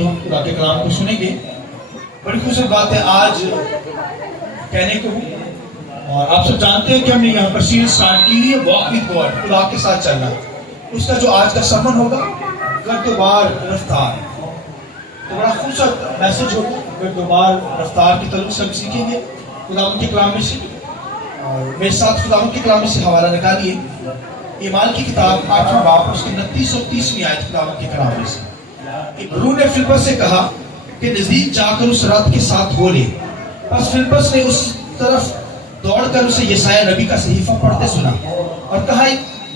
ابھی ہم خدا کے کلام کو سنیں گے. بڑی خوشی بات ہے آج کہنے کو اور آپ سب جانتے ہیں کہ ہم نے یہاں پر سیریز سٹارٹ کی ہے واک وتھ گاڈ, خدا کے ساتھ چلنا. اس کا جو آج کا سرمن ہوگا گردوبار رفتار, تو بڑا خوبصورت میسج ہوگا. گردوبار رفتار کی طرف سے ہم سیکھیں گے خداوند کے کلام میں سے. اور میرے ساتھ خداوند کے کلام میں سے حوالہ نکالیے ایمان کی کتاب 8واں باب اس کی 29 اور 30ویں آیت خداوند کے کلام میں سے. روح نے فلپس سے کہا کہ نزدیک جا کر اس رات کے ساتھ ہو لے. بس فلپس نے اس طرف دوڑ کر اسے یسایہ نبی کا صحیفہ پڑھتے سنا اور کہا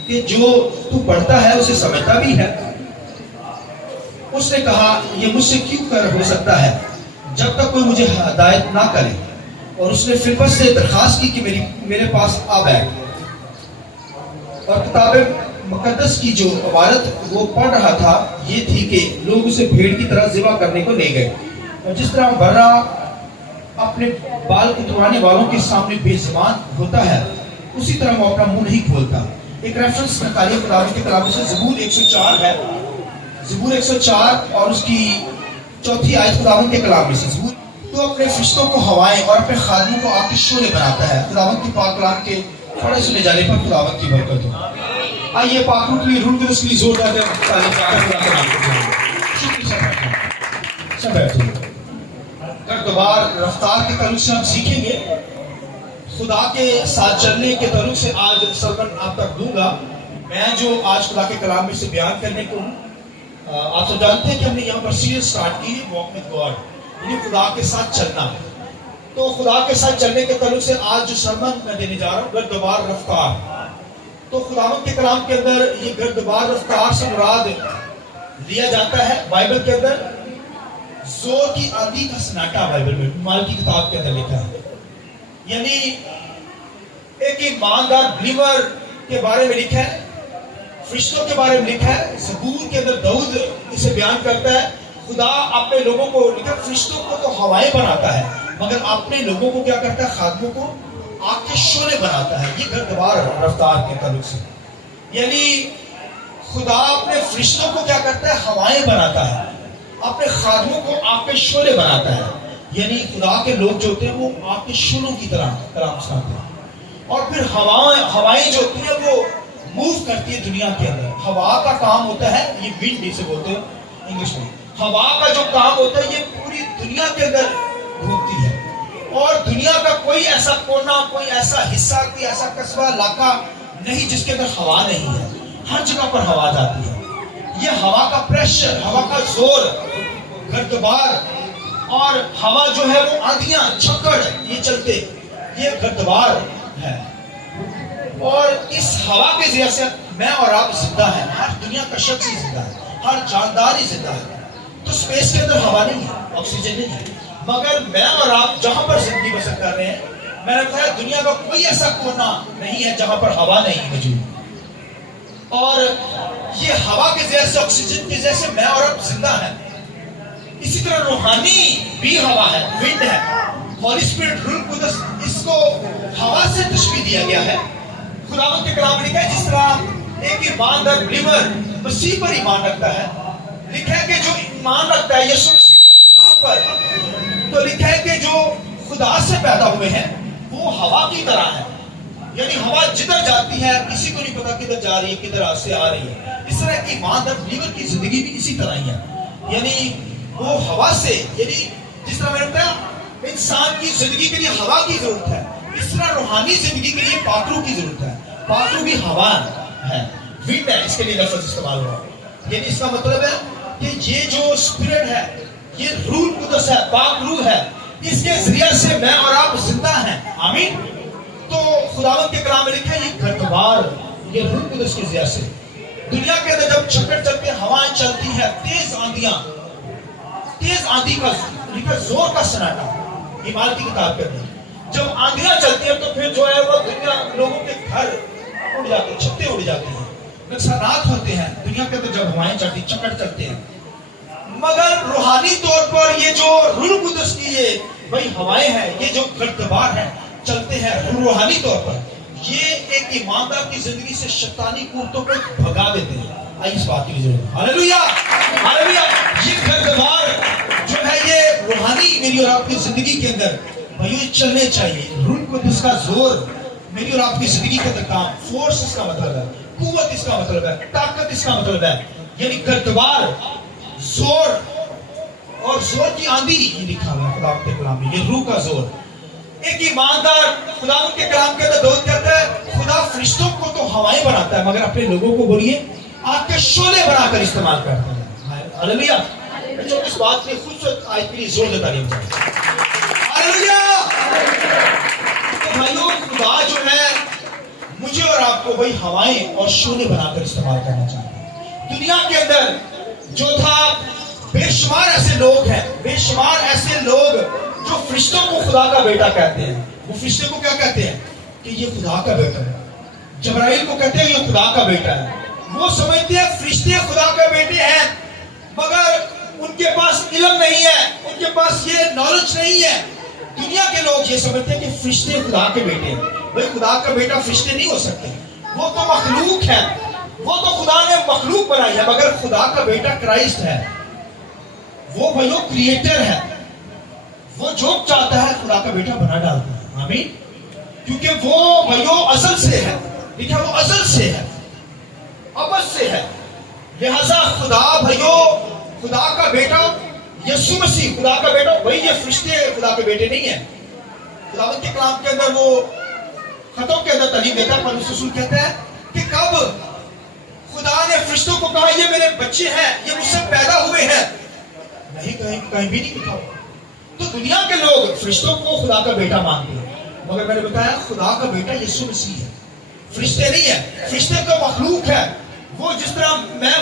کہ جو تو پڑھتا ہے اسے سمجھتا بھی ہے. اس نے کہا یہ مجھ سے کیوں کر ہو سکتا ہے جب تک کوئی مجھے ہدایت نہ کرے. اور اس نے فلپس سے درخواست کی کہ میرے پاس آ بیٹھ. اور کتاب مقدس کی جو عبارت وہ پڑھ رہا تھا یہ تھی کہ لوگ اسے بھیڑ کی طرح ذبح کرنے کو لے گئے. اور جس طرح برا اپنے بال کتوانے والوں کے سامنے بے زبان ہوتا ہے اسی طرح وہ اپنا منہ نہیں کھولتا. ایک ریفرنس نکالیے خداوند کے کلام سے. زبور 104 ہے, زبور 104 اور اس کی 4 آیت خداوند کے کلام میں سے. زبور تو اپنے فرشتوں کو ہوائیں اور اپنے خادموں کو آگ کے شعلے بناتا ہے. خداوند کی پاک کلام کے پڑھے سنے جانے پر خداوند کی برکت ہو. آئیے پاک روح کے لیے روح القدس کے لیے زوردار تعریف سب بیٹھے. گردوبار رفتار کے تعلق سے ہم سیکھیں گے. خدا کے ساتھ چلنے کے تعلق سے آج سرمن آپ تک دوں گا. میں جو آج خدا کے کلام میں سے بیان کرنے کو ہوں, آپ سب جانتے ہیں کہ ہم نے یہاں پر سیریز سٹارٹ کی ہے واک وتھ گاڈ, یعنی خدا کے ساتھ چلنا. تو خدا کے ساتھ چلنے کے تعلق سے آج جو سرمن میں دینے جا رہا ہوں گردوبار رفتار. تو خداوند کے کلام کے اندر یہ گردوبار رفتار سے مراد لیا جاتا ہے بائبل کے اندر زور کی آندھی کا سناٹا. بائبل میں مال کی کتاب کے اندر لکھا ہے, یعنی ایک ایماندار بلیور کے بارے میں لکھا ہے, فرشتوں کے بارے میں لکھا ہے. زبور کے اندر داؤد اسے بیان کرتا ہے خدا اپنے لوگوں کو لکھا فرشتوں کو تو ہوائیں بناتا ہے مگر اپنے لوگوں کو کیا کرتا ہے, خادموں کو آگ کے شعلے بناتا ہے. یہ گردوبار رفتار کے تعلق سے یعنی خدا اپنے فرشتوں کو کیا کرتا ہے, ہوائیں بناتا ہے, اپنے خادموں کو آگ کے شعلے بناتا ہے. یعنی خدا کے لوگ جو ہوتے ہیں وہ آگ کے شعلوں کی طرح کلام سناتے ہیں. اور پھر ہوائیں جو ہوتی ہیں وہ موو کرتی ہے دنیا کے اندر. ہوا کا کام ہوتا ہے, یہ ونڈ اسے بولتے ہیں انگلش میں. ہوا کا جو کام ہوتا ہے یہ پوری دنیا کے اندر گھومتی ہے اور دنیا کا کوئی ایسا کونا, کوئی ایسا حصہ, کوئی ایسا قصبہ, علاقہ نہیں جس کے اندر ہوا نہیں ہے. ہر جگہ پر ہوا جاتی ہے. یہ ہوا کا پریشر, ہوا کا زور, گردوبار اور ہوا جو ہے وہ آندھیاں, چھکڑ یہ چلتے, یہ گردوبار ہے. اور اس ہوا کے ذریعے سے میں اور آپ زندہ ہیں. ہر دنیا کا شخص ہی زندہ ہے, ہر جاندار ہی زندہ ہے. تو اسپیس کے اندر ہوا نہیں ہے, آکسیجن نہیں ہے, مگر میں اور آپ جہاں پر زندگی بسر کر رہے ہیں میں نے بتایا دنیا کا کوئی ایسا کونا نہیں ہے جہاں پر ہوا نہیں موجود. اور یہ ہوا کے ذریعے سے, آکسیجن کے ذریعے سے میں اور آپ زندہ ہیں. اسی طرح روحانی بھی ہوا ہے, ونڈ ہے. ہولی اسپرٹ, روح القدس, اس کو ہوا سے تشبیہ دیا گیا ہے. خداوند کے کلام میں لکھا ہے جس طرح ایک ایماندار بلیور مسیح پر ایمان رکھتا ہے, لکھا ہے کہ جو ایمان رکھتا ہے یسوع مسیح پر, تو لکھا ہے کہ جو خدا سے پیدا ہوئے ہیں وہ ہوا کی طرح ہے. یعنی ہوا جدھر جاتی ہے کسی کو نہیں پتا کدھر جا رہی ہے, کدھر سے آ رہی ہے. اس طرح کی ایماندار بلیور کی زندگی بھی اسی طرح ہی ہے. یعنی وہ ہوا سے, یعنی جس طرح میں نے بتایا انسان کی زندگی کے لیے ہوا کی ضرورت ہے, اس طرح روحانی زندگی کے لیے پاک روح کی ضرورت ہے. پاک روح بھی ہوا ہے, ونڈ ہے, اس کے لیے لفظ استعمال ہوا. یعنی اس کا مطلب ہے کہ یہ جو اسپرٹ ہے یہ روح القدس ہے, پاک روح ہے, اس کے ذریعے سے میں اور آپ زندہ ہیں. آمین. تو خداوند کے کلام میں لکھا ہے یہ گردوبار, یہ روح القدس کے ذریعے سے دنیا کے اندر جب چھکڑ چلتے ہیں, ہوائیں چلتی ہیں, تیز آندھیاں, تیز آندھی کا زور کا سناٹا. ایمان کی کتاب کے اندر جب آندھیاں چلتی ہیں تو پھر جو ہے وہ دنیا لوگوں کے گھر اڑ جاتے ہیں, چھتیں اڑ جاتی ہیں, نقصانات ہوتے ہیں دنیا کے اندر جب ہوائیں چلتی, چکر چلتے ہیں. مگر روحانی طور پر یہ جو روح القدس کی یہ وہی ہوائیں ہیں, یہ جو گردوبار ہیں چلتے ہیں روحانی طور پر, یہ ایک ایماندار کی زندگی سے شیطانی قوتوں کو بھگا دیتے ہیں. آئیے اس بات کی ضرورت. Hallelujah, hallelujah. یہ گردوبار میری اور آپ کی زندگی کے اندر بھائیو چلنے چاہیے. روح القدس کا زور میری اور آپ کی زندگی کے اندر کام. فورس اس کا مطلب ہے, قوت اس کا مطلب ہے, طاقت اس کا مطلب ہے, یعنی گردبار, زور اور زور کی آندھی. یہ لکھا ہوا ہے خدا کے کلام میں, یہ روح کا زور. ایک ایماندار خدا کے کلام کے اندر دوست کہتا ہے خدا فرشتوں کو تو ہوائیں بناتا ہے مگر اپنے لوگوں کو بولیے آگ کے شعلے بنا کر استعمال کرتا ہے. ہاللویا. جو اس بات کی خوبصورت آیت کے لیے زور دیتا نہیں ہوتا. ہاللویا. تو بھائیو خدا جو ہے مجھے اور آپ کو وہی ہوائیں اور شعلے بنا کر استعمال کرنا چاہتا ہے. دنیا کے اندر جو تھا بے شمار ایسے لوگ ہیں, بے شمار ایسے لوگ جو فرشتوں کو خدا کا بیٹا کہتے ہیں. وہ فرشتے کو کیا کہتے ہیں کہ یہ خدا کا بیٹا ہے. جبرائیل کو کہتے ہیں یہ خدا کا بیٹا ہے. وہ سمجھتے ہیں فرشتے خدا کے بیٹے ہیں مگر ان کے پاس علم نہیں ہے, ان کے پاس یہ نالج نہیں ہے. دنیا کے لوگ یہ سمجھتے ہیں کہ فرشتے خدا کے بیٹے ہیں. بھائی خدا کا بیٹا فرشتے نہیں ہو سکتے, وہ تو مخلوق ہے, وہ تو خدا نے مخلوق بنائی ہے. مگر خدا کا بیٹا کرائسٹ ہے, وہ بھائیو کریٹر ہے. وہ جو چاہتا ہے خدا کا بیٹا بنا ڈالتا ہے. آمین. کیونکہ وہ بھائیو ازل سے ہے, دیکھیں وہ ازل سے ہے, ابد سے ہے. لہذا خدا بھائیو خدا کا بیٹا یسوع مسیح خدا کا بیٹا, وہی یہ فرشتے خدا کے بیٹے نہیں ہیں. خداوند کے کلام کے اندر وہ خطوں کے اندر تعلیم دیتا ہے. پولس رسول کہتا ہے کہ کب خدا نے فرشتوں کو کہا یہ میرے بچے ہیں, یہ مجھ سے پیدا ہوئے ہیں, نہیں کہیں بھی نہیں لکھا. تو دنیا کے لوگ فرشتوں کو خدا کا بیٹا مانتے ہیں مگر میں نے بتایا خدا کا بیٹا یسوع مسیح ہے, فرشتے نہیں ہے. فرشتے تو مخلوق ہے. وہ جس طرح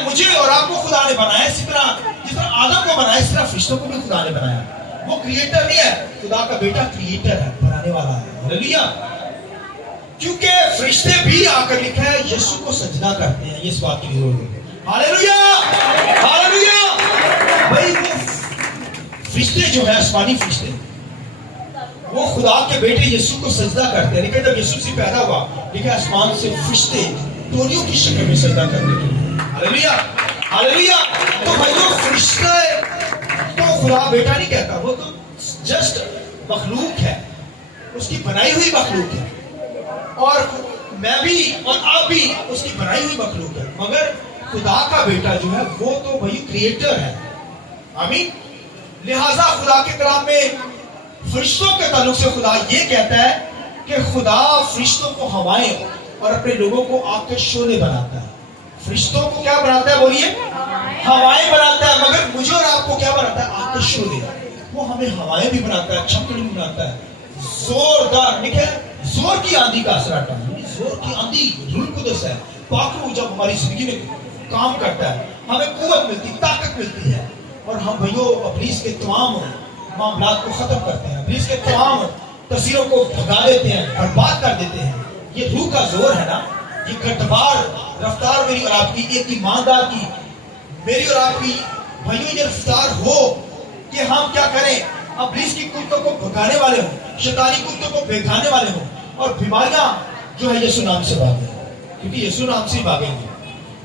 مجھے اور آپ کو خدا نے بنایا, اسی طرح جس طرح آدم کو بنایا, اس طرح فرشتوں کو بھی خدا نے بنایا. وہ کریٹر نہیں ہے, خدا کا بیٹا کریٹر ہے, بنانے والا ہے. ہاللویا. کیونکہ فرشتے بھی آ کر لکھا ہے یسوع کو سجدہ کرتے ہیں. یہ اس بات کی ضرورت ہے. ہاللویا. ہاللویا. بھائی وہ فرشتے جو ہے آسمانی فرشتے وہ خدا کے بیٹے یسوع کو سجدہ کرتے ہیں. لیکن جب یسوع سے پیدا ہوا لیکن آسمان سے فرشتے ٹولیوں کی شکل میں سجدہ کرنے کے لیے. ہاللویا. ہاللویا. تو بھائیو فرشتہ تو خدا بیٹا نہیں کہتا, وہ تو جسٹ مخلوق ہے, اس کی بنائی ہوئی مخلوق ہے. اور میں بھی اور آپ بھی اس کی بنائی ہوئی مخلوق ہے. مگر خدا کا بیٹا جو ہے وہ تو بھائی کریٹر ہے. آمین. لہذا خدا کے کلام میں فرشتوں کے تعلق سے خدا یہ کہتا ہے کہ خدا فرشتوں کو ہوائیں اور اپنے لوگوں کو آگ کے شعلے بناتا ہے. فرشتوں کو کیا بناتا ہے بولیے, ہوائیں بناتا ہے. مگر مجھے اور آپ کو کیا بناتا ہے, آگ کے شعلے. وہ ہمیں ہوائیں بھی بناتا ہے, چھپڑی بھی بناتا ہے, زوردار. دیکھیں زور کی آندھی کا اثر آتا ہے. زور کی آندھی روح القدس ہے, پاک روح جب ہماری زندگی میں کام کرتا ہے ہمیں قوت ملتی, طاقت ملتی ہے, اور ہم بھائیو ابلیس کے تمام معاملات کو ختم کرتے ہیں, ابلیس کے تمام تصویروں کو بھگا دیتے ہیں, برباد کر دیتے ہیں. یہ روح کا زور ہے نا, یہ گردبار رفتار میری اور آپ کی, ایک ایماندار کی میری اور آپ کی بھائیو یہ رفتار ہو کہ ہم کیا کریں, ابلیس کی قوتوں کو بھگانے والے ہوں, شیطانی قوتوں کو بھگانے والے ہوں, اور بیماریاں جو ہے یسوع نام سے بھاگیں, کیونکہ یسوع نام سے ہی بھاگیں گے.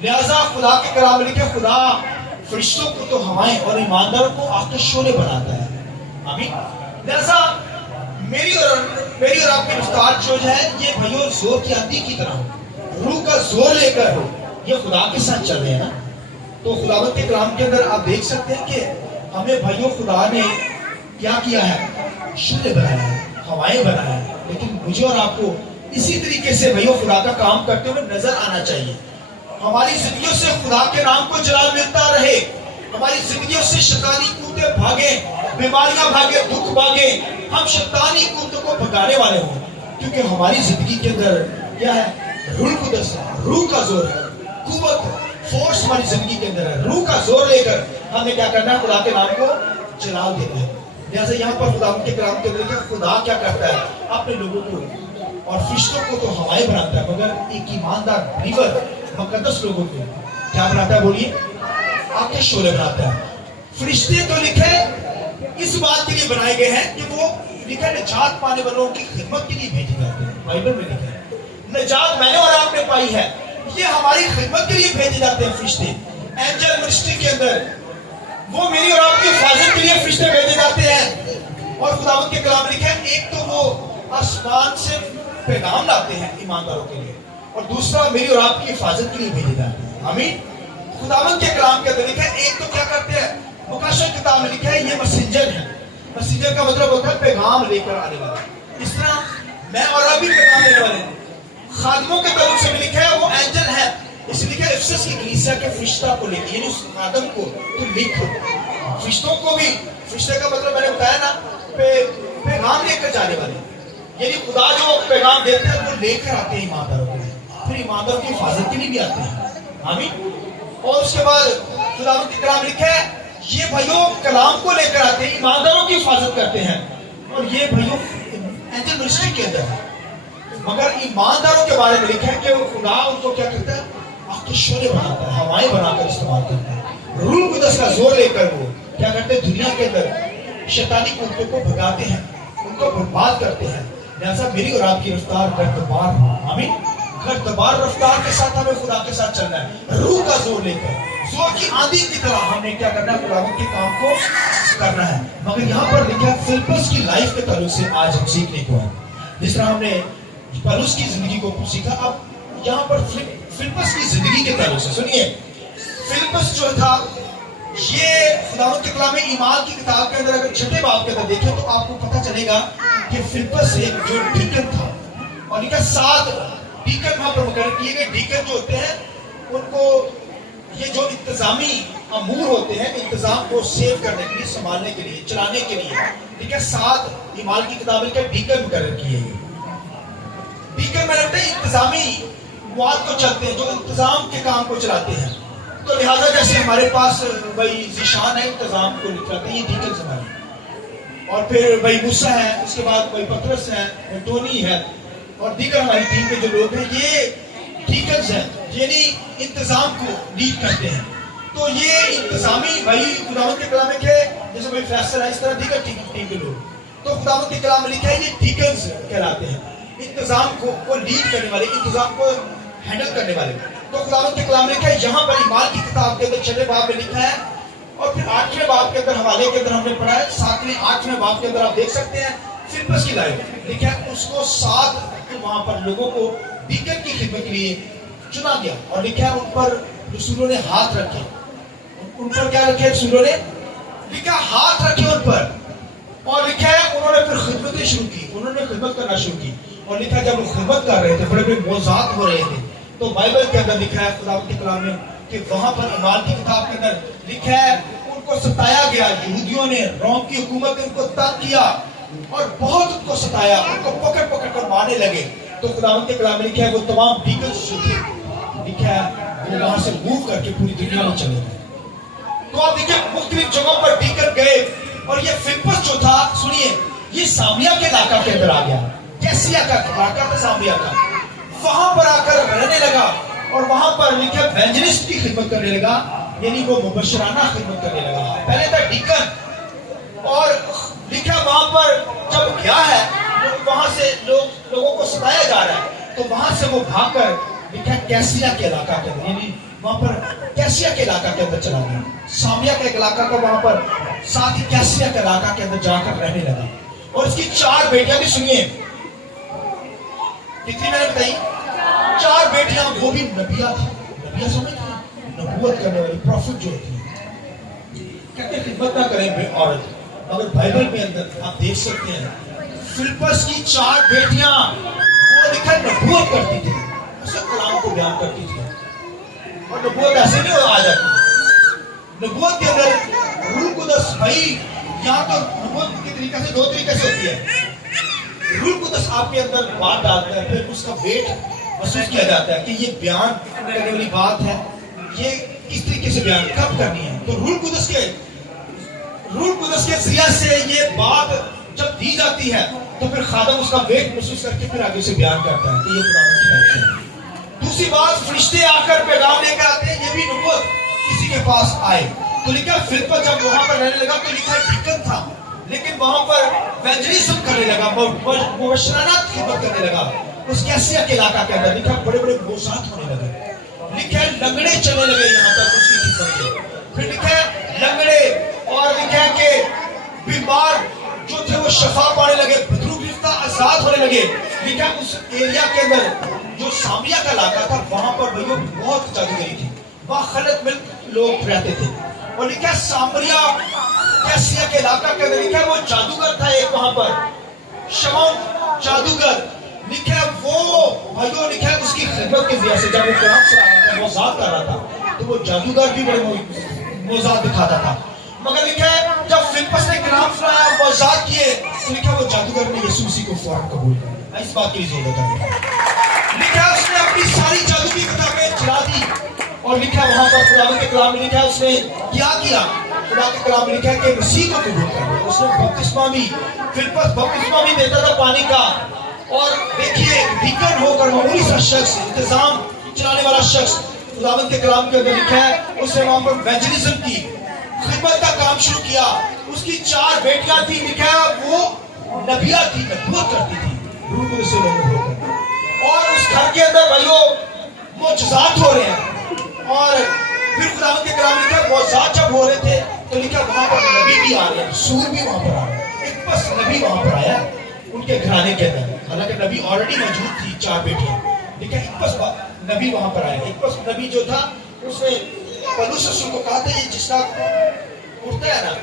لہذا خدا کے کلام میں لکھے خدا فرشتوں کو تو ہوائیں اور ایمانداروں کو آگ کے شعلے بناتا ہے. آمین. لہذا میری اور آپ کی رفتار جو ہے یہ بھائیو زور کی آندھی کی طرح ہو, روح کا زور لے کر ہو. یہ خدا کے ساتھ چل رہے ہیں نا. تو خداوند کے کلام کے اندر آپ دیکھ سکتے ہیں کہ ہمیں بھائیو خدا نے کیا کیا ہے, شعلے بنایا ہے, ہوائیں بنایا ہے. لیکن مجھے اور آپ کو اسی طریقے سے بھائیو خدا کا کام کرتے ہوئے نظر آنا چاہیے. ہماری زندگیوں سے خدا کے نام کو جلال ملتا رہے, ہماری زندگیوں سے شیطانی قوتیں بھاگیں, بیماریاں بھاگیں, دکھ بھاگیں, ہم شیطانی قوتوں کو بھگانے والے ہوں. کیونکہ ہماری زندگی کے اندر کیا ہے, روح القدس ہے, روح کا زور ہے, قوت ہے, فورس ہماری زندگی کے اندر ہے. روح کا زور لے کر ہمیں کیا کرنا ہے, خدا کے نام کو جلال دینا ہے. لہٰذا یہاں پر خدا کے کلام کے اندر خدا کیا کرتا ہے, اپنے لوگوں کو اور فرشتوں کو تو ہوائیں بناتا ہے, مگر ایک ایماندار بلیور مقدس لوگوں کو کیا بناتا ہے بولیے, آگ کے شعلے بناتا ہے. فرشتے تو لکھے اس بات کے لیے بنائے گئے ہیں کہ وہ لکھے نجات پانے والوں کی خدمت کے لیے بھیجے جاتے ہیں. بائبل میں لکھا ہے نجات میں نے اور آپ نے پائی ہے, یہ ہماری خدمت کے لیے بھیجے جاتے ہیں. فرشتے اینجل منسٹری کے اندر وہ میری اور آپ کی حفاظت کے لیے فرشتے بھیجے جاتے ہیں. اور خداوند کے کلام لکھا ہے ایک تو وہ آسمان سے پیغام لاتے ہیں ایمانداروں کے لیے، اور دوسرا میری اور آپ کی حفاظت کے لیے بھیجے جاتے ہیں. آمین. خداوند کے کلام کے اندر لکھا ہے ایک تو کیا کرتے ہیں، مکاشفہ کتاب میں لکھا ہے یہ میسنجر ہے. میسنجر کا مطلب ہوتا ہے پیغام لے کر آنے والا. اس طرح میں اور آپ بھی پیغام لینے والے ہیں. خادموں کے تعلق سے بھی لکھا ہے وہ اینجل ہے. اس لیے لکھا ہے افسس کی کلیسیا کے فرشتہ کو لے کے، یعنی اس خادم کو تو لکھ. فرشتوں کو بھی، فرشتے کا مطلب میں نے بتایا نا، پیغام لے کر جانے والے، یعنی خدا جو پیغام دیتے ہیں وہ لے کر آتے ہیں ایمانداروں کے لیے، پھر ایمانداروں کی حفاظت کے لیے بھی آتے ہیں. آمین. اور اس کے بعد خداوند کے کلام لکھا ہے یہ بھائیوں کلام کو لے کر آتے ہیں، ایمانداروں کی حفاظت کرتے ہیں. اور یہ بھائیوں اینجل منسٹری کے اندر ہے. مگر ایمانداروں کے بارے میں لکھا ہے کہ خدا ان کو کیا کرتا ہے، آگ کے شعلے بناتا ہے، ہوائیں بنا کر استعمال کرتا ہے. روح القدس کا زور لے کر وہ کیا کرتے ہیں، دنیا کے اندر شیطانی قوتوں کو بھگاتے ہیں، ان کو برباد کرتے ہیں. لہذا میری اور آپ کی رفتار گردبار ہو. آمین. گردبار رفتار کے ساتھ ہمیں خدا کے ساتھ چلنا ہے، روح کا زور لے کر، زور کی آندھی کی طرح ہم نے کیا کرنا ہے، خداوند کے کام کو کرنا ہے. مگر یہاں پر لکھا ہے فلپس کی لائف کے تعلق سے آج ہم سیکھنے کو ہیں. جس طرح ہم نے پولس کی زندگی کو سیکھا، اب یہاں پر فلپس کی زندگی کے تعلق سے سنیے. فلپس جو تھا یہ خداوند کے کلام ایمان کی کتاب کے اندر اگر چھٹے باب کے اندر دیکھیں تو آپ کو پتہ چلے گا کہ فلپس ایک جو ڈیکن تھا، اور لکھا 7 ڈیکن وہاں پر مقرر کیے گئے. ڈیکن جو ہوتے ہیں ان کو یہ جو انتظامی امور ہوتے ہیں، انتظام کو سیو کرنے کے لیے، سنبھالنے کے لیے، چلانے کے لیے، ٹھیک ہے، 7 ایمان کی کتاب میں ڈیکن مقرر کیے گئے. ڈیکن میں رکھتے ہیں انتظامی مواد کو چلتے ہیں، جو انتظام کے کام کو چلاتے ہیں. تو لہٰذا جیسے ہمارے پاس بھائی ذیشان ہے انتظام کو چلاتے ہیں، یہ ڈیکن ہمارے، اور پھر بھائی موسیٰ ہے، اس کے بعد بھائی پطرس ہے، ٹونی ہے، اور دیگر ہماری ٹیم کے جو لوگ ہیں یہ ڈیکنز ہیں، یعنی انتظام کو لیڈ کرتے ہیں. تو یہ انتظامی بھائی خداوند کے کلام میں کہ جیسے بھائی فیصل ہے، اس طرح دیگر ٹیم کے لوگ، تو خداوند کے کلام میں لکھا ہے یہ ڈیکنز کہلاتے ہیں، انتظام کو لیڈ کرنے والے، انتظام کو ہینڈل کرنے والے. تو خداوند کے کلام میں لکھا ہے یہاں پر ایمان کی کتاب کے اندر 6 باب میں لکھا ہے، اور پھر 8ویں باب کے اندر حوالے کے اندر ہم نے پڑھا ہے، 7ویں 8ویں باب کے اندر آپ دیکھ سکتے ہیں فلپس کی لائف لکھا ہے. اس کو 7 وہاں پر لوگوں کو ڈیکن کی خدمت کے لیے چنا گیا، اور لکھا ہے ان پر رسولوں نے ہاتھ رکھے. ان پر کیا رکھے رسولوں نے، لکھا ہاتھ رکھے ان پر، اور لکھا ہے انہوں نے پھر خدمتیں شروع کی، انہوں نے خدمت کرنا شروع کی. اور لکھا جب وہ خدمت کر رہے تھے بڑے بڑے معجزات ہو رہے تھے، تو بائبل کے اندر لکھا ہے خداوند کے کلام میں کہ وہاں پر ایمان کی کتاب کے اندر لکھا ہے ان کو ستایا گیا. یہودیوں نے، روم کی حکومت نے ان کو تنگ کیا اور بہت ان کو ستایا، ان کو پکڑ پکڑ کر مارنے لگے. تو خداوند کے کلام میں لکھا ہے وہ تمام ڈیکنز جو تھے لکھا ہے وہ وہاں سے موو کر کے پوری دنیا میں چلے گئے. تو آپ دیکھیں مختلف جگہوں پر ڈیکن گئے، اور یہ فلپس جو تھا سنیے یہ سامریا کے علاقہ کے اندر آ گیا، کیسیا کا علاقہ تھا سامریا کا، وہاں پر آ کر رہنے لگا، اور وہاں پر لکھا ایونجلسٹ کی خدمت کرنے لگا، یعنی وہ مبشرانہ خدمت کرنے لگا. پہلے تھا ڈیکن، اور لکھا وہاں پر جب گیا ہے وہاں سے لوگوں کو ستایا جا رہا ہے، تو وہاں سے وہ بھاگ کر لکھا کیسیا کے علاقہ کے اندر، یعنی وہاں پر کیسیا کے علاقہ کے اندر چلا گیا. سامریا کے علاقہ کو وہاں پر ساتھ ہی کیسیا کے علاقہ کے اندر جا کر رہنے لگا. اور اس کی 4 بیٹیاں بھی سنیے، کتنی میں نے بتائی، 4 بیٹیاں، وہ بھی نبیہ تھی. نبیہ سمجھتے ہیں، نبوت کرنے والی، پروفٹ جو ہوتی ہے، کہتے خدمت نہ کریں بے عورت. مگر بائبل میں اندر آپ دیکھ سکتے ہیں فلپس کی 4 بیٹیاں وہ لکھا نبوت کرتی تھی، اسے کلام کو بیان کرتی تھی. اور نبوت ایسے نہیں آ جاتی، نبوت کے اندر روح القدس بھائی یہاں تو نبوت کے طریقے سے 2 طریقے سے ہوتی ہے. روح القدس آپ کے اندر بات ڈالتا ہے، پھر اس کا ویٹ محسوس کیا جاتا ہے کہ یہ بیان کرنے والی بات ہے، یہ کس طریقے سے بیان کب کرنی ہے. تو روح القدس کے ذریعے سے یہ بات جب دی جاتی ہے تو پھر خادم اس کا ویٹ محسوس کر کے پھر آگے سے بیان کرتا ہے کہ یہ خدا کی طرف سے ہے. دوسری بات فرشتے آ کر پیغام لے کر آتے ہیں، یہ بھی نبوت کسی کے پاس آئے. تو لکھا فلپس جب وہاں پر رہنے لگا تو لکھا ڈیکن تھا، لیکن وہاں پر ایونجلزم کرنے لگا، مبشرانہ خدمت کرنے لگا. اس کیسیا کے علاقہ کے اندر لکھا بڑے بڑے معجزات ہونے لگے، لکھا لنگڑے چلنے لگے یہاں تک اس کی خدمت میں. پھر لکھا لنگڑے، اور لکھا کہ بیمار جو تھے وہ ایریا کے اندر جو سامریہ کا علاقہ تھا وہاں پر بھائیوں بہت جادوگری تھی، وہاں خلط ملک لوگ رہتے تھے. اور لکھا سامریہ کیسیا کے علاقہ کے اندر لکھا وہ جادوگر تھا ایک وہاں پر شمعون جادوگر. لکھا وہ بھائیوں لکھا اس کی خدمت کے ذریعے سے جب وہ قرآن سے رہا تھا موضوعات کر رہا تھا تو وہ جادوگر بھی بڑے موضوعات دکھاتا تھا. مگر لکھا ہے جب فلپس نے کلام سنایا موضوعات کیے تو لکھا وہ جادوگر نے یسوع مسیح کو فوراً قبول کیا. اس بات کی ضرورت ہے. لکھا اس نے اپنی ساری جادو کی کتابیں چلا دی اور لکھا وہاں پر خدا کے کلام میں لکھا اس نے کیا کیا. خدا کے کلام میں لکھا کہ مسیح کو قبول کر لیا. اس نے بپتسمہ بھی فلپس بپتسمہ بھی دیتا تھا پانی کا. اور دیکھیے ڈیکن ہو کر معمولی سا شخص انتظام چلانے والا شخص خداوند کے کلام کے اندر لکھا ہے اس نے وہاں پر ایونجلزم کی خدمت کا کام شروع کیا. اس کی 4 بیٹیاں تھی. لکھا ہے وہ نبیہ تھی نبوت کرتی تھی روح قدس سے لوگوں کو. اور اس گھر کے اندر بھائیوں معجزات ہو رہے ہیں. اور پھر خداوند کے کلام لکھا ہے معجزات جب ہو رہے تھے تو لکھا وہاں پر نبی بھی آ رہے ہیں سور بھی وہاں پر آ رہے ہیں. ایک بس نبی وہاں پر آیا ان کے گھرانے کے اندر. حالانکہ نبی آلریڈی موجود تھی 4 بیٹیاں. لیکن ایک بس نبی وہاں پر آیا. ایک بس نبی جو تھا اس نے پولس رسول کو کہا تھا یہ جس کا اٹھتا ہے نا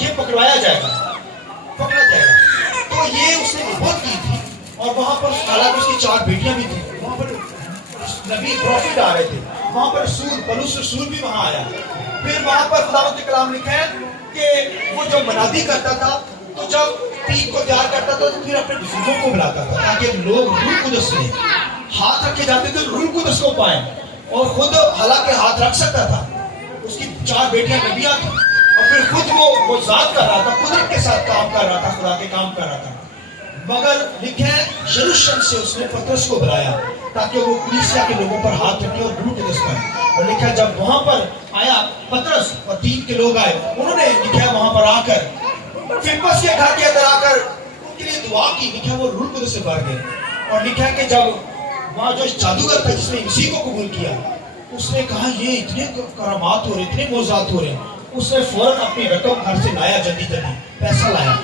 یہ پکڑوایا جائے گا پکڑا جائے گا. تو یہ اس نے نبوت کی تھی. اور وہاں پر حالانکہ اس کی 4 بیٹیاں بھی تھیں. وہاں پر نبی پروفٹ آ رہے تھے. وہاں پر رسول پولس رسول بھی وہاں آیا. پھر وہاں پر خداوند کے کلام لکھا ہے کہ وہ جو منادی کرتا تھا تو جب ٹیم کو تیار کرتا تھا تو پھر اپنے بزرگوں کو بلاتا تھا تاکہ لوگ روح قدس میں ہاتھ رکھے جاتے تھے روح قدس کو پائیں. اور خود حالانکہ ہاتھ رکھ سکتا تھا. اس کی 4 بیٹیاں نبیاں تھیں اور پھر خود وہ معجزات کر رہا تھا قدرت کے ساتھ کام کر رہا تھا خدا کے کام کر رہا تھا. مگر لکھا ہے یروشلم سے اس نے پترس کو بلایا تاکہ وہ کلیسیا کے لوگوں پر ہاتھ رکھے اور روح قدس پائیں. اور لکھا ہے جب وہاں پر آیا پترس اور 3 کے لوگ آئے انہوں نے لکھا ہے وہاں پر آ کر فلپس کے گھر کے اندر آ کر ان کے لیے دعا کی. لکھا وہ روح قدس سے بھر گئے. اور لکھا ہے کہ جب وہاں جو جادوگر تھا جس نے مسیح کو قبول کیا اس نے کہا یہ اتنے کرامات ہو رہے اتنے معجزات ہو رہے ہیں. اس نے فوراً اپنی رقم گھر سے لایا جلدی پیسہ لایا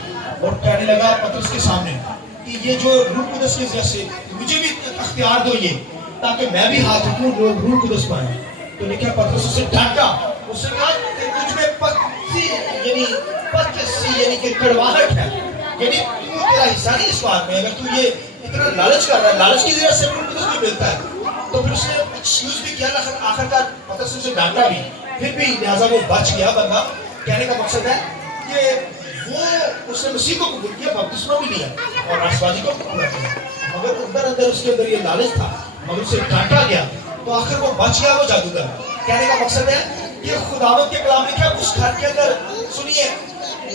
اور کہنے لگا پترس کے سامنے کہ یہ جو روح قدس کے ذریعے سے مجھے بھی اختیار دو یہ تاکہ میں بھی ہاتھ رکھوں لوگ روح قدس پائیں. تو لکھا پترس اسے ڈانٹا. اس نے کہا کہ تجھ میں یعنی کہ کڑواہٹ ہے یعنی تو تیرا حصہ نہیں اس بات میں. اگر تو یہ اتنا لالچ کر رہا ہے لالچ کی ذریعے سے روح قدس بھی ملتا ہے. تو پھر اس نے ایکسکیوز بھی کیا آخرکار پترس اسے ڈانٹا بھی پھر بھی لہٰذا وہ بچ گیا بندہ. کہنے کا مقصد ہے کہ وہ اس نے مسیح کو قبول کیا بپتسمہ بھی لیا اور راشبازی کو قبول کیا. مگر اندر اس کے اندر یہ لالچ تھا مگر اسے ڈانٹا گیا تو آخر وہ بچ گیا وہ جادوگر. کہنے کا مقصد ہے کہ خداوند کے کلام لکھا اس گھر کے اندر سنیے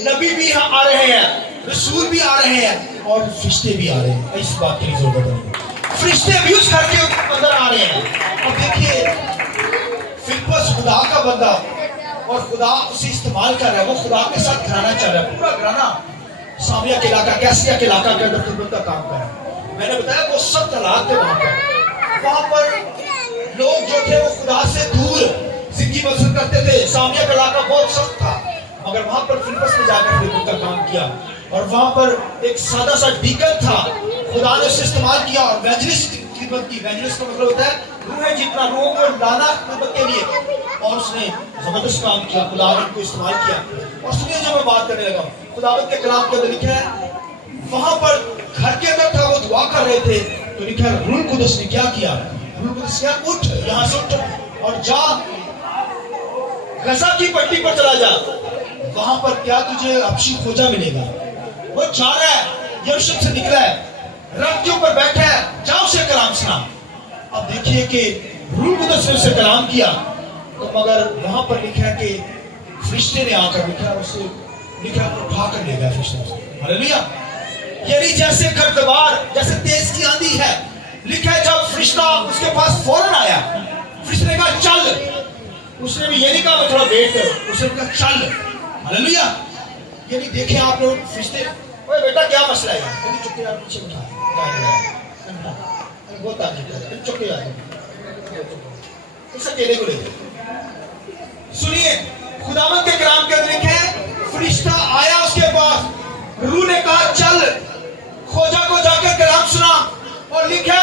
نبی بھی آ رہے ہیں رسول بھی آ رہے ہیں اور فرشتے بھی آ رہے ہیں. اس بات کی ضرورت ہے فرشتے بھی اس گھر کے اندر آ رہے ہیں. اور دیکھیے فلپس خدا کا بندہ اور خدا اسے استعمال کر رہا ہے. وہ خدا کے ساتھ گھرانا چاہ رہا ہے. پورا گھرانا سامریہ کے علاقہ کیسیا کے علاقہ کے اندر خدمت کا کام کر رہا ہے. میں نے بتایا وہ سب طلاق تھے وہاں پر لوگ جو تھے وہ خدا سے دور زندگی بسر کرتے تھے. سامریہ کا علاقہ بہت سخت تھا مگر وہاں پر فلپس نے جا کر خدمت کا کام کیا. اور وہاں پر ایک سادہ سا ڈیکن تھا خدا نے اسے استعمال کیا اور ایونجلسٹ کی خدمت کی. ایونجلسٹ کا مطلب ہوتا ہے روحیں جتنا روحوں کو لانا خدمت کے لیے. اور اس نے زبردست کام کیا. خدا نے ان کو استعمال کیا. اور سنیے جب میں بات کرنے لگا خداوند کے کلام کے اندر لکھا ہے وہاں پر گھر کے اندر تھا وہ دعا کر رہے تھے تو لکھا ہے روح قدس نے کیا کیا. روح قدس کیا اٹھ یہاں سے اٹھ اور جا غزہ کی پٹی پر چلا جا وہاں پر کیا تجھے حبشی کھوجا ملے گا. وہ جا رہا ہے یروشلم سے نکلا ہے رب کے اوپر بیٹھا ہے جا اسے کلام سنا. اب دیکھیے کہ روح قدس نے اسے کلام کیا تو مگر وہاں پر لکھا ہے کہ فرشتے نے آ کر اسے لکھا اٹھا کر لے گیا فرشتے سے. ہلیلویا. یعنی جیسے گردبار جیسے تیز کی آندھی ہے. لکھا ہے جب فرشتہ اس کے پاس فوراً آیا فرشتے نے کہا چل. اس نے بھی یہ نہیں کہا میں تھوڑا ویٹ کر اس نے کہا چل. ہلیلویا. یعنی دیکھیں آپ لوگ فرشتے اوے بیٹا کیا مسئلہ ہے یار چکے آپ پیچھے اٹھا بہت آگے چکے آگے اس اکیلے کو لے جائے. سنیے خداوند کے کلام کے اندر لکھا ہے فرشتہ آیا اس کے پاس روح نے کہا چل کھوجا کو جا کے کلام سنا. اور لکھا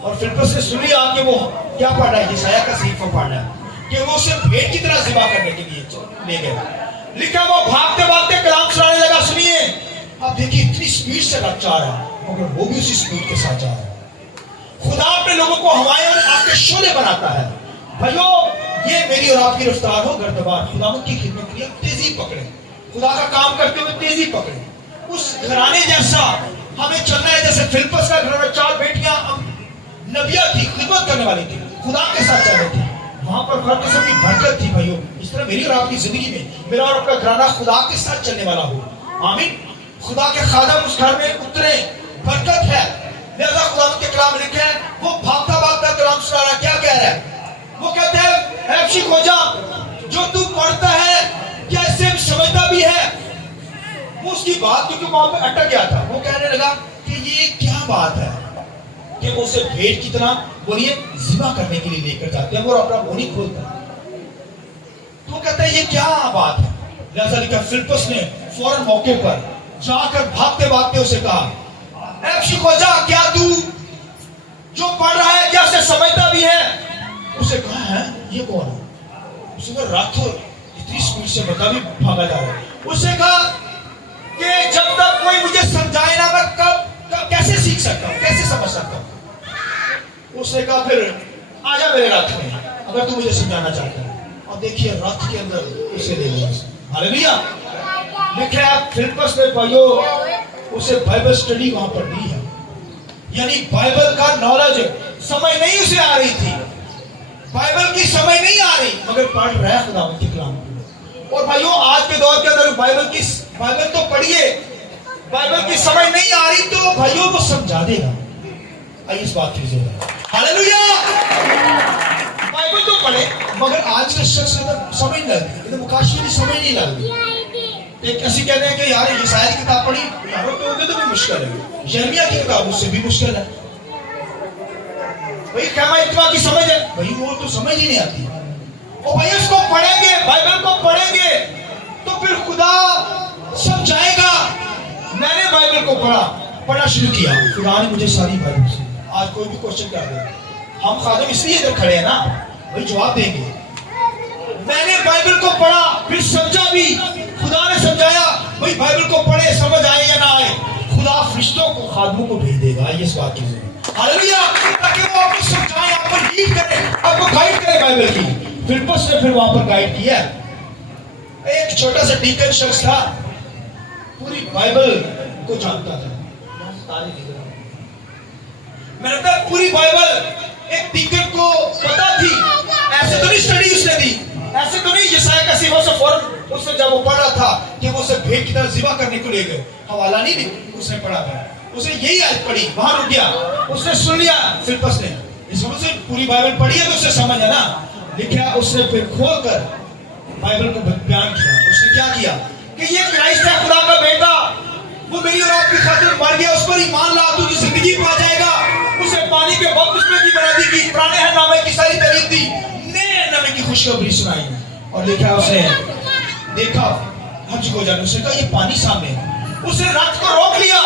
اور فلپس نے سنی آ کے وہ کیا پڑھ رہا ہے، یسایہ کا صحیفہ پڑھ رہا ہے کہ وہ اسے بھیڑ کی طرح ذبح کرنے کے لیے لے گئے. لکھا وہ بھاگتے بھاگتے کلام سنانے لگا. سنیے اب دیکھیے اتنی اسپیڈ سے رب جا رہا ہے مگر وہ بھی اسی اسپیڈ کے ساتھ جا رہا ہے. خدا اپنے لوگوں کو ہوائیں اور آگ کے شعلے بناتا ہے. بھائیو یہ میری اور آپ کی رفتار ہو گردبار خداوند کی خدمت کے لیے تیزی پکڑے، خدا کا کام کرتے ہوئے تیزی پکڑے. اس گھرانے جیسا ہمیں چلنا ہے جیسے فلپس کا گھرانا، 4 بیٹیاں نبیہ تھی، خدمت کرنے والی تھی، خدا کے ساتھ چل رہی تھی. وہاں پر ہر قسم کی برکت تھی. بھائیو اس طرح میری اور آپ کی زندگی میں میرا اور آپ کا گھرانہ خدا کے ساتھ چلنے والا ہو. آمین. خدا کے خادم اس گھر میں اترے، برکت ہے. لہذا خدا کے کلام لکھے ہیں وہ بھاگتا بھاگتا کلام سنا رہا ہے. کیا کہہ رہا ہے؟ وہ کہتے ہیں اے ابشی کھوجا جو تو پڑھتا ہے کیا اس سے سمجھتا بھی ہے؟ وہ اس کی بات کیونکہ وہاں پہ اٹک گیا تھا، وہ کہنے لگا کہ یہ کیا بات ہے کہ وہ اسے بھیڑ کی طرح بولیے ذبح کرنے کے لیے لے کر جاتے ہیں اور اپنا منہ نہیں کھولتا. تو وہ کہتا ہے یہ کیا بات ہے. لہذا لکھا فلپس نے فوراً موقع پر جا کر بھاگتے بھاگتے اسے کہا اے ابشی کھوجا کیا تو جو پڑھ رہا ہے کیا اسے سمجھتا بھی ہے؟ اسے کہا ہے یہ کون ہے؟ اسے کہا رات ہو اتنی اسپیڈ سے بتا بھی بھاگا جا رہا ہے. اسے کہا کہ جب تک کوئی مجھے سمجھائے نہ میں کب کیسے سیکھ سکتا ہوں، کیسے سمجھ سکتا ہوں. اس نے کہا پھر آجا میرے راتھ میں اگر تو مجھے سمجھانا چاہتا ہے. اور دیکھیے راتھ کے اندر اسے لے لیا. ہاللیلویا. لکھا ہے فلپس نے بھائیو اسے بائبل سٹڈی وہاں پر دی ہے، یعنی بائبل کا نالج سمجھ نہیں اسے آ رہی تھی، بائبل کی سمجھ نہیں آ رہی مگر پڑھ رہا ہے خدا کے کلام کو. اور بھائیو آج کے دور کے اندر بائبل تو پڑھیے، بائبل کی سمجھ نہیں آ رہی تو بھائیو وہ سمجھا دے گا. آئیے اس بات کی ضرورت. ہاللیلویا. بائبل تو پڑھے مگر آج کے شخص کو سمجھ نہیں لگتی، مکاشفے کی سمجھ نہیں لگتی. ایک ایسی کہتے ہیں کہ یار یسایہ کی کتاب پڑھی یاروں تو ہوگے تو بھی مشکل ہے، یرمیہ کی کتاب اس سے بھی مشکل ہے. بھائی خیمہ اجتماع کی سمجھ ہے، بھائی وہ تو سمجھ ہی نہیں آتی. اور بھائی اس کو پڑھیں گے، بائبل کو پڑھیں گے تو پھر خدا سمجھائے گا. میں نے بائبل کو پڑھنا شروع کیا، خدا نے مجھے ساری بائبل سے. آج کوئی بھی کوشچن کر دے ہم خادم اس لیے ادھر کھڑے ہیں نا بھائی جواب دیں گے. میں نے بائبل کو پڑھا پھر سمجھا بھی، خدا نے سمجھایا. بھائی بائبل کو پڑھے سمجھ آئے یا نہ آئے خدا فرشتوں کو خادموں کو بھیج دے گا. یہ اس بات کی ضرورت. ہاللیلویا. تاکہ وہ آپ کو سمجھائے، آپ کو لیڈ کرے، آپ کو گائیڈ کرے بائبل کی. فلپس نے پھر وہاں پر گائیڈ کیا. ایک چھوٹا سا ڈیکن شخص تھا، پوری بائبل کو جانتا تھا. میں نے کہا پوری بائبل ایک ڈیکن کو پتا تھی. ایسے تو نہیں اسٹڈی اس نے دی، ایسے تو نہیں یسایہ کا صحیفہ سے فوراً اس نے جب وہ پڑھ رہا تھا کہ وہ اسے بھیڑ کی طرح ذبح کرنے کو لے گئے حوالہ نہیں اس نے پڑھا تھا. اس نے یہی آیت پڑھی وہاں رک گیا، اس نے سن لیا. فلپس نے اس وجہ سے پوری بائبل پڑھی ہے تو اسے سمجھ ہے نا. لکھا اس نے پھر کھول کر بائبل کو بیان کیا. اس نے کیا کیا کہ یہ کرائسٹ ہے خدا کا بیٹا، وہ میری اور آپ کی خاطر مر گیا، اس پر ایمان لا تو زندگی پا جائے گا. اسے پانی کے بپتسمے کی برادری کی، پرانے نامے کی ساری تعریف دی، نئے نامے کی خوشخبری سنائی. اور لکھا اس نے دیکھا حج کو جانے. اس نے کہا یہ پانی سامنے ہے. اس نے رات کو روک لیا.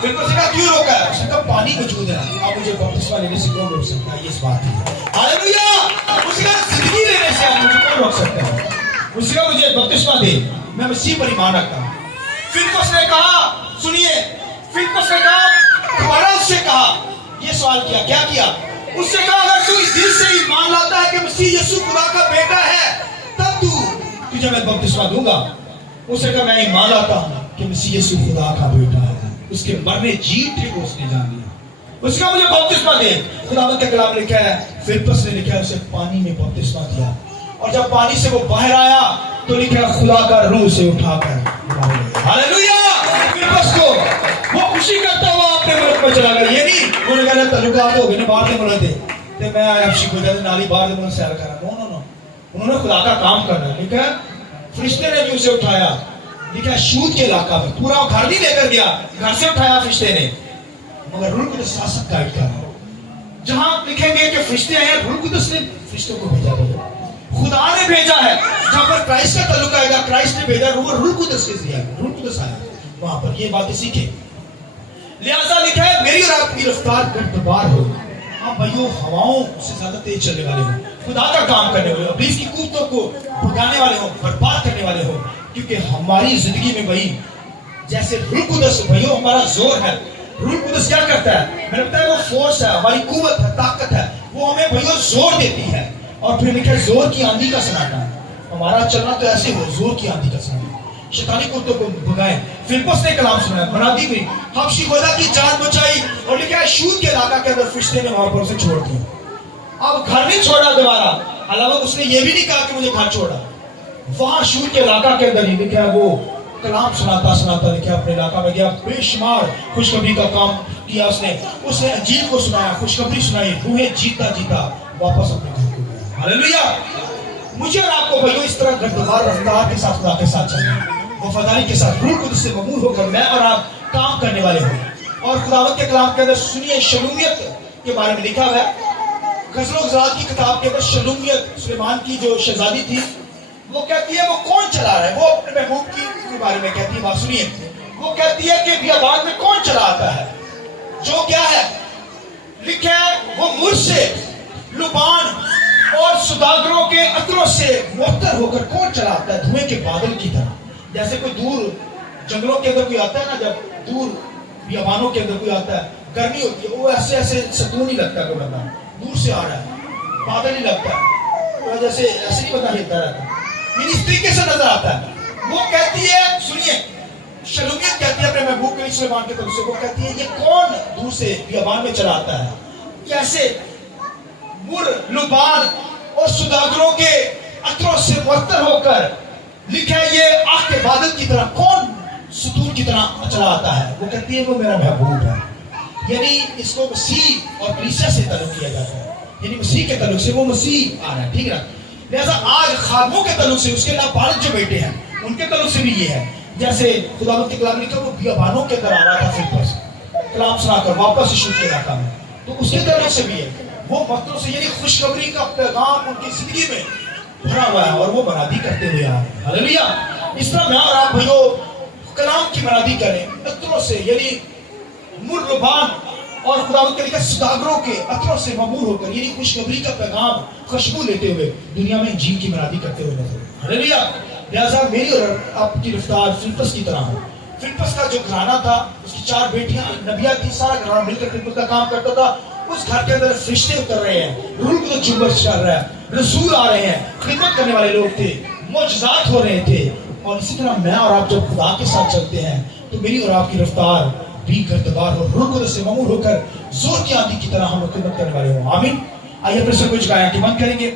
پھر اس نے کہا کیوں روکا ہے؟ اس نے کہا پانی موجود ہے، اب مجھے بپتسمہ لینے سے کون روک سکتا ہے؟ یہ اس بات ہے. ہاللیلویا. اس نے کہا زندگی لینے سے آپ مجھے کون روک سکتا ہے؟ اس نے کہا مجھے بپتسمہ دے، میں مسیح پر ایمان رکھتا ہوں. پھر اس نے کہا سنیے، پھر اس نے کہا دوبارہ اس سے کہا یہ سوال کیا کیا؟ اس سے کہا اگر تو اس دل سے ایمان لاتا ہے کہ مسیح یسوع خدا کا بیٹا ہے تب تجھے میں بپتسمہ دوں گا. اس نے کہا میں ایمان لاتا ہوں کہ مسیح یسوع خدا کا بیٹا ہے. اس کے مرنے جیتے کو اس نے جان لیا. اس کا مجھے بپتسمہ دے. خداوند کا کلام لکھا ہے فلپس نے لکھا ہے اسے پانی میں بپتسمہ دیا. اور جب پانی سے وہ باہر آیا تو لکھا خدا کا روح سے اٹھا کر. ہاللیلویا. فلپس کو وہ خوشی کرتا ہوا اپنے ملک میں چلا گیا. یہ نہیں انہوں نے کہا تعلقات ہو گئے باہر دے ملک دے تے میں ابشی کو جاتے نالی باہر دے ملک سیر کرا. نو انہوں نے خدا کا کام کرنا. لکھا فرشتے نے بھی اسے اٹھایا. لکھا شود کے علاقہ میں، پورا گھر نہیں لے کر گیا، گھر سے اٹھایا فرشتے نے مگر روح القدس ساتھ گائیڈ کر رہا. جہاں لکھیں گے کہ فرشتے ہیں روح القدس نے فرشتوں کو بھیجا ہے، خدا نے بھیجا ہے. جہاں پر کرائسٹ کا تعلق آئے گا کرائسٹ نے بھیجا، روح القدس کے ذریعے روح القدس آیا. وہاں پر یہ باتیں سیکھیں. لہذا لکھا ہے میری اور آپ کی رفتار گردبار ہو. آپ بھائیو ہواؤں سے زیادہ تیز چلنے والے ہو, خدا کا کام کرنے والے ہو, ابلیس کی قوتوں کو بھگانے والے ہو, برباد کرنے والے ہو. کیونکہ ہماری زندگی میں بھائی جیسے روح القدس بھائیو ہمارا زور ہے. روح القدس کیا کرتا ہے؟ میں نے بتایا وہ فورس ہے, ہماری قوت ہے, طاقت ہے, وہ ہمیں بھائیو زور دیتی ہے. اور پھر لکھا ہے زور کی آندھی کا سناٹا ہے. ہمارا چلنا تو ایسے ہو, زور کی آندھی کا سناٹا, شیطانی قوتوں کو بھگائیں. فلپس نے کلام سنا ہے, منادی ہوئی, حبشی غلہ کی جان بچائی, اور لکھا ہے شود کے علاقہ کے اندر فرشتے نے وہاں پر اسے چھوڑ دیا. اب گھر نہیں چھوڑا دوبارہ, علاوہ اس نے یہ بھی نہیں کہا کہ مجھے گھر چھوڑا. وہاں شود کے علاقہ کے اندر ہی لکھا ہے وہ کلام سناتا سناتا لکھا اپنے علاقہ میں گیا, بے شمار خوشخبری کا کام کیا اس نے انجیل کو سنایا, خوشخبری سنائی, روحیں جیتا جیتا واپس اپنے گھر کو گیا. ہاللیلویا. مجھے اور آپ کو بھائیو اس طرح گردبار رفتار کے ساتھ خدا کے ساتھ چلنا ہے, وفاداری کے ساتھ روح القدس سے مأمور ہو کر میں اور آپ کام کرنے والے ہوں. اور خداوند کے کلام کے اندر سنیے شلومیت کے بارے میں لکھا ہوا ہے. غزل و غزلات کی کتاب کے اندر شلومیت سلیمان کی جو شہزادی تھی, وہ کہتی ہے وہ کون چلا رہا ہے, وہ اپنے محبوب کے بارے میں کہتی ہے. بات سنیے, وہ کہتی ہے کہ بیابان میں کون چلا آتا ہے, جو کیا ہے لکھا ہے وہ مر سے لبان اور سوداگروں کے عطروں سے معطر ہو کر کون چلا آتا ہے, دھوئیں کے بادل کی طرح. جیسے کوئی دور جنگلوں کے اندر کوئی آتا ہے نا, جب دور بیابانوں کے اندر کوئی آتا ہے, گرمی ہوتی ہے, وہ ایسے ایسے سکون نہیں لگتا, کوئی بندہ دور سے آ رہا ہے, بادل نہیں لگتا ہے, جیسے ایسے نہیں بندہ ہلتا رہتا ہے, اس طریقے سے نظر آتا ہے. وہ کہتی ہے, سنیے شلومیت کہتی ہے اپنے محبوب کے سلیمان کی طرف سے, وہ کہتی ہے یہ کون دور سے بیابان میں چلا آتا ہے, کیسے مر لبان اور سوداگروں کے عطروں سے معطر ہو کر لکھا ہے یہ آگ کے بادل کی طرح کون ستون کی طرح چلا آتا ہے. وہ کہتی ہے وہ میرا محبوب ہے. یعنی اس کو مسیح اور کلیسیا سے تعلق کیا جاتا ہے, یعنی مسیح کے تعلق سے وہ مسیح آ رہا ہے. ٹھیک ہے, لہذا آج خادموں کے تعلق سے, اس کے نابالغ جو بیٹے ہیں ان کے تعلق سے بھی یہ ہے. جیسے خداوند کے کلام لکھا وہ بیابانوں کے اندر آ رہا تھا فلپس, کلام سنا کر واپس یشوع کے علاقہ میں, تو اس کے تعلق سے بھی ہے. وہ مطلب سے یعنی خوشخبری کا پیغام ان کی زندگی میں بھرا ہوا ہے اور وہ منادی کرتے ہوئے آ رہے ہیں. ہاللیلویا. اس طرح میں اور آپ بھائیو کلام کی منادی کریں عطروں سے, یعنی مر لبان اور خداوند کے لکھا سوداگروں کے عطروں سے مأمور ہو کر, یعنی خوشخبری کا پیغام خوشبو لیتے ہوئے دنیا میں انجیل کی منادی کرتے ہوئے نظر. ہاللیلویا. لہذا میری اور آپ کی رفتار فلپس کی طرح ہو. فلپس کا جو گھرانہ تھا, اس کی 4 بیٹیاں نبیاں تھی, سارا گھرانہ مل کر فلپس کا کام کرتا تھا. اس گھر کے اندر فرشتے اتر رہے ہیں, روح القدس جنبش کر رہا ہے, رسول آ رہے ہیں, خدمت کرنے والے لوگ تھے, معجزات ہو رہے تھے. اور اسی طرح میں اور آپ جب خدا کے ساتھ چلتے ہیں تو میری اور آپ کی رفتار بھی گردبار ہو, روح القدس سے مأمور ہو کر زور کی آندھی کی طرح ہم خدمت کرنے والے ہوں. آمین. آئیے اپنے سب کچھ گایا کہ بند کریں گے.